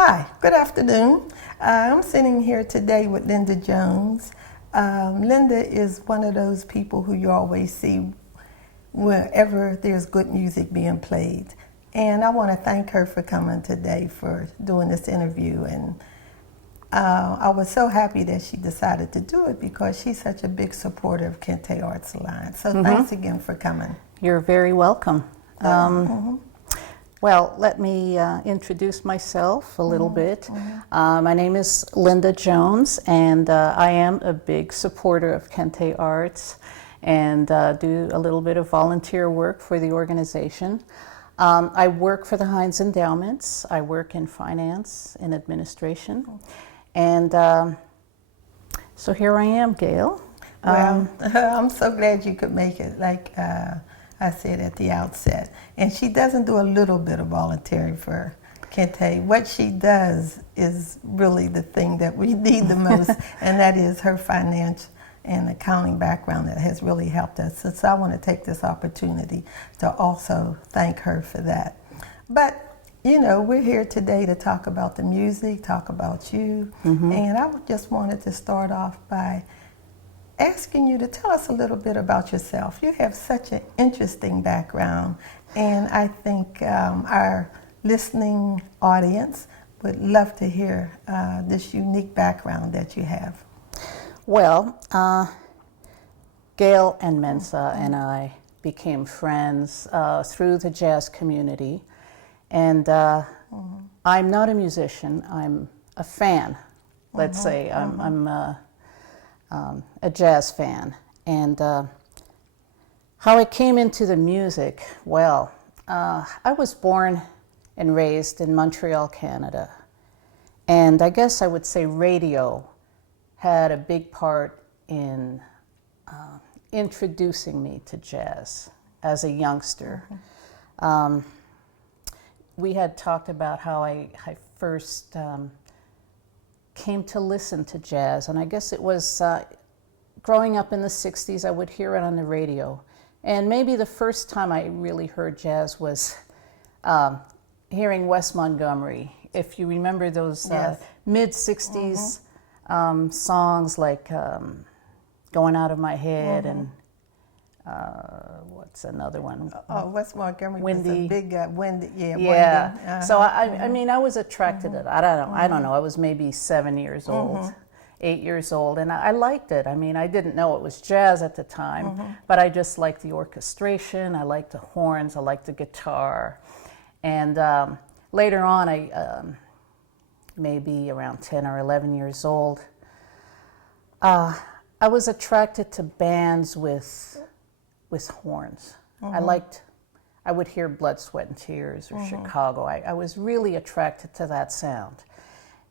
Hi, good afternoon. I'm sitting here today with Linda Jones. Linda is one of those people who you always see wherever there's good music being played. And I want to thank her for coming today for doing this interview. And I was so happy that she decided to do it because she's such a big supporter of Kente Arts Alliance. So thanks again for coming. You're very welcome. Well, let me introduce myself a little bit. My name is Linda Jones, and I am a big supporter of Kente Arts and do a little bit of volunteer work for the organization. I work for the Heinz Endowments. I work in finance and administration. And so here I am, Gail. Well, I'm so glad you could make it, like I said at the outset. And she doesn't do a little bit of volunteering for Kente. What she does is really the thing that we need the most, and that is her finance and accounting background that has really helped us. So I want to take this opportunity to also thank her for that. But you know, we're here today to talk about the music, talk about you, and I just wanted to start off by asking you to tell us a little bit about yourself. You have such an interesting background, and I think our listening audience would love to hear this unique background that you have. Well, Gail and Mensa and I became friends through the jazz community. And I'm not a musician, I'm a fan, let's say. I'm a jazz fan. And how I came into the music, well, I was born and raised in Montreal, Canada. And I guess I would say radio had a big part in introducing me to jazz as a youngster. We had talked about how I first came to listen to jazz, and I guess it was growing up in the 60s, I would hear it on the radio. And maybe the first time I really heard jazz was hearing Wes Montgomery. If you remember those mid-60s songs like Going Out of My Head and what's another one? Wes Montgomery was Windy. a big Windy. Yeah. So I mean, I was attracted to it. I don't know. I was maybe 7 years old, 8 years old, and I liked it. I mean, I didn't know it was jazz at the time, but I just liked the orchestration. I liked the horns. I liked the guitar, and later on, I maybe around 10 or 11 years old, I was attracted to bands with horns. I would hear Blood, Sweat, and Tears or Chicago. I was really attracted to that sound.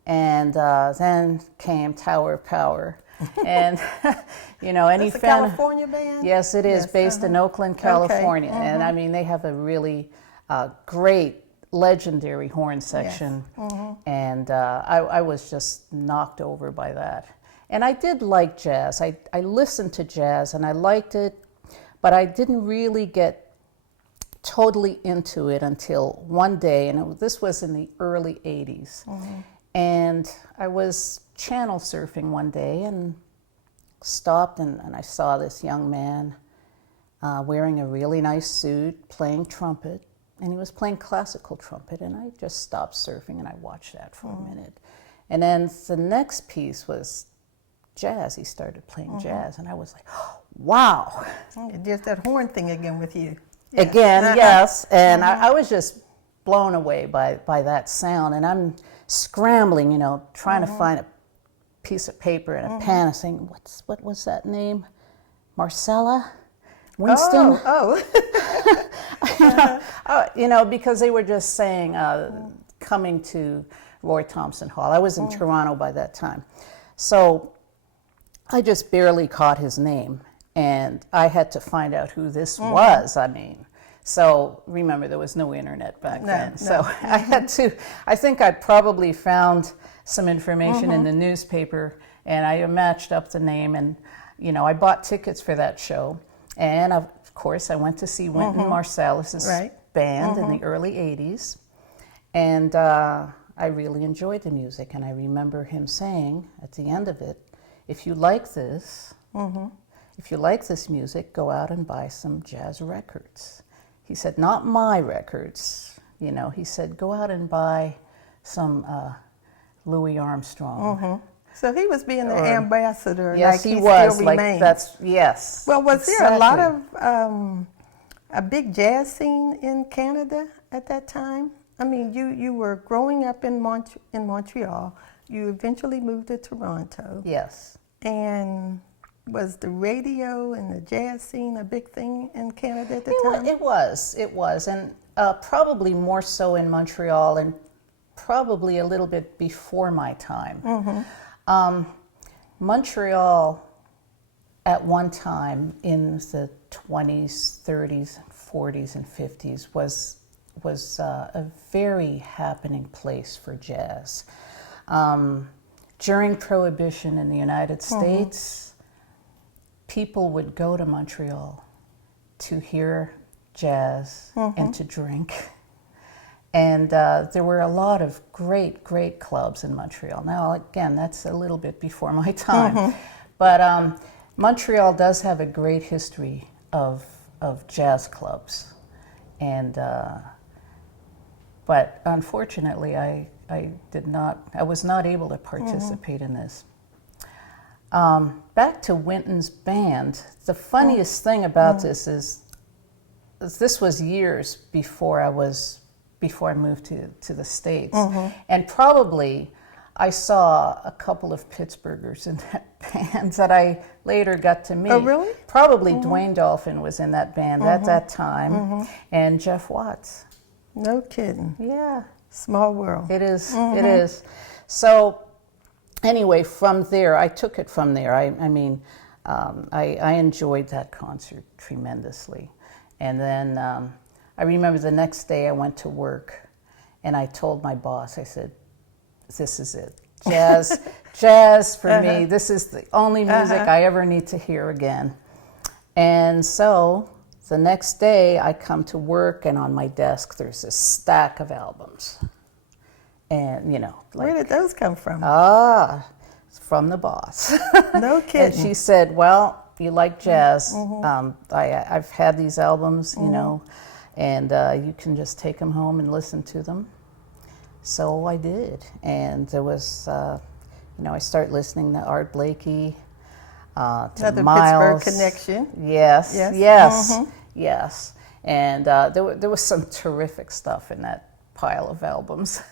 And then came Tower of Power. And, you know, any That's a California band? Yes, it is, based in Oakland, California. Okay. And I mean, they have a really great, legendary horn section. And I was just knocked over by that. And I did like jazz. I listened to jazz and I liked it, but I didn't really get totally into it until one day, and this was in the early 80s. And I was channel surfing one day and stopped, and I saw this young man wearing a really nice suit, playing trumpet, and he was playing classical trumpet, and I just stopped surfing and I watched that for a minute. And then the next piece was jazz. He started playing jazz, and I was like, oh, wow. Just that horn thing again with you. Again, yes. And I was just blown away by that sound. And I'm scrambling, you know, trying to find a piece of paper and a pen and saying, what was that name? Marsalis? Winston? You know, because they were just saying, coming to Roy Thompson Hall. I was in Toronto by that time. So I just barely caught his name, and I had to find out who this was. I mean, so remember, there was no internet back then. So I had to, I think I probably found some information in the newspaper, and I matched up the name, and, you know, I bought tickets for that show. And of course, I went to see Wynton Marsalis' band in the early 80s. And I really enjoyed the music, and I remember him saying at the end of it, if you like this, if you like this music, go out and buy some jazz records. He said, not my records, you know. He said, go out and buy some Louis Armstrong. So he was being the ambassador. Yes, like he was. Still Like remains. that's yes. Well, was there a lot exactly. of a big jazz scene in Canada at that time? I mean, you were growing up in Montreal. You eventually moved to Toronto. Yes. And was the radio and the jazz scene a big thing in Canada at the time? It was, and probably more so in Montreal, and probably a little bit before my time. Montreal, at one time in the 20s, 30s, 40s, and 50s, was a very happening place for jazz. During Prohibition in the United States, people would go to Montreal to hear jazz and to drink. And there were a lot of great, great clubs in Montreal. Now, again, that's a little bit before my time. But Montreal does have a great history of jazz clubs. And, but unfortunately, I was not able to participate in this. Back to Wynton's band, the funniest thing about this is this was years before I moved to the States. And probably I saw a couple of Pittsburghers in that band that I later got to meet. Oh, really? Probably Dwayne Dolphin was in that band at that time, and Jeff Watts. No kidding. Yeah. Small world. It is. It is. So anyway, from there, I took it from there. I mean, I enjoyed that concert tremendously. And then I remember the next day I went to work and I told my boss, I said, this is it. Jazz for me. This is the only music I ever need to hear again. And so the next day I come to work and on my desk there's this stack of albums. And, you know. Like, where did those come from? It's from the boss. No kidding. And she said, well, you like jazz. I've had these albums, you know, and you can just take them home and listen to them. So I did. And there was, you know, I started listening to Art Blakey, to Another Miles. Pittsburgh connection. Yes, Yes. yes, yes. And there was some terrific stuff in that pile of albums.